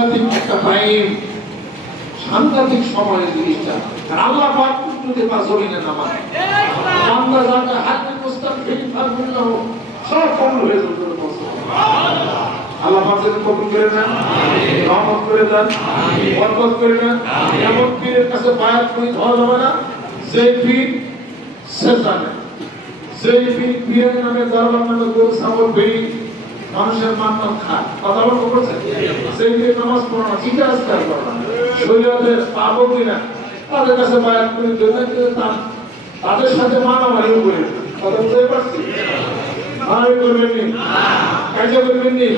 সাংঘাতিক একটা টাইম সাংঘাতিক সময়ের জিনিসটা। আল্লাহ পাক যদি জমিনে নামায়। যাকে হাতে ফারগুল্লাহ সব কবুল হয়ে যাবে আল্লাহ পাক কবুল করে নেন, রহমত করে দেন, বরকত করে দেন এমন পীরের কাছে বায়াত ধরা যাবে না। যে পীর সে জানে। পীর পীরের নামে দরবার নামে গরু মানুষের মান্নাত খায় কথা বলতে বলছে সেই পীর নামাজ পড়ো না করো না শরীয়তের পাবো কিনা, তাদের কাছে বায়াত করে তা- তাদের সাথে মানামারিও করে। না। কথা বুঝতে পারছি? মারামারি করবেন নি? কাজে করবেন নি?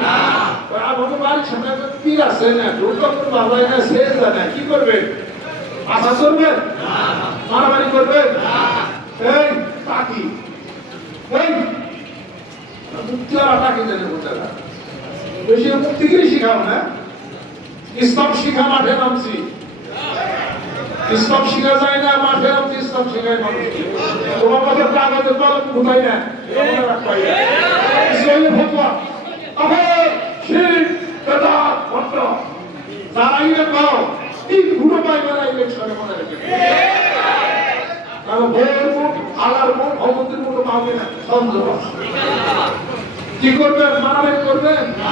আমাদের বাড়ির সামনে একটা আছে না, দুর্গা বাবা জানে কি করবেন? আশা করবেন? মারামারি করবেন এই টাকি এই মুক্তি আর টাকি জানে বোঝারা বেশি মুক্তিগিরি শিখাও না? ইসলাম শিখা মাঠে নামছি। ইসলাম শিখা যায় না, মাঠে নামছি, ইসলাম শিখায় মানুষকে তোমার মধ্যে কাগজের কলম ঢুকাই না। না। না কারণ ভোরের মুখ, আলার মুখ ভগবতীর মুখ পাবে না। কি করবেন? মারামারি করবেন? এপিনের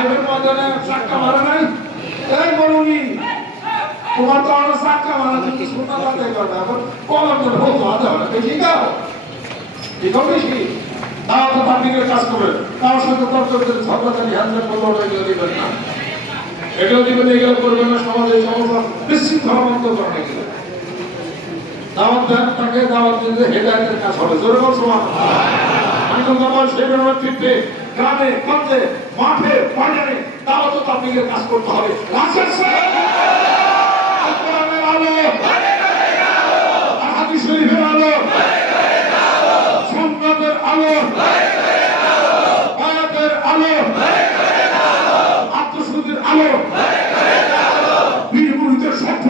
তাইবের ময়দানে চাক্কা মারা নাই? এই বলুনি তোমার তো আমরা চাক্কা মারা তুমি শোনা করবে এখন হাতে হবে আছে ঠিক হবে বেশি তাও তো তাবলিগের কাজ করবে তার না। দিবেন এগুলো না, সমাজে এগুলো দাওয়াত দেন তাকে, দাওয়াত দিলে হেদায়তের কাজ হবে। জোরে আমি তো আমার সেই ফিরতে গঞ্জে মাঠে বাজারে দাওয়াত ও তাবলিগের কাজ করতে হবে। রাসেল সাহেব কোরআনের আলো। আর হাদিস শরীফের আলো। সুন্নাতের আলো। আয়াতের আলো। আত্মশুদ্ধির আলো। বীর মুরিদের সভ্য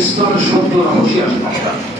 ইসলামের হুঁশিয়ার। সাবধান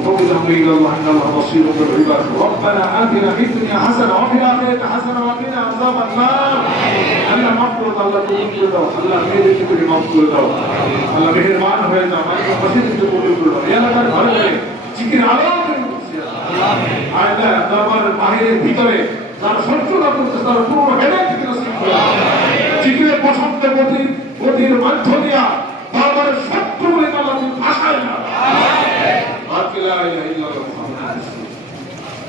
وفوز أمري إلى الله إن الله بصير بالعباد ربنا آتنا في الدنيا حسنة وفي الآخرة حسنة وقنا عذاب النار আল্লাহ মাফ করে দাও আল্লাহ কবুল করে দাও আল্লাহ মেয়েদেরকে তুমি মাফ করে দাও আল্লাহ মেহেরবান হয়ে যাও মালিক মসজিদকে কবুল করে দাও এই এলাকার ঘরে ঘরে জিকির আলো করে বসি আল্লাহ দরবার বাহিরের ভিতরে যারা শত্রুতা করতেছে তারা পুরো হেদায়ত থেকে নসিব করে দাও জিকিরের বসন্ত গতির গতির মধ্য দিয়া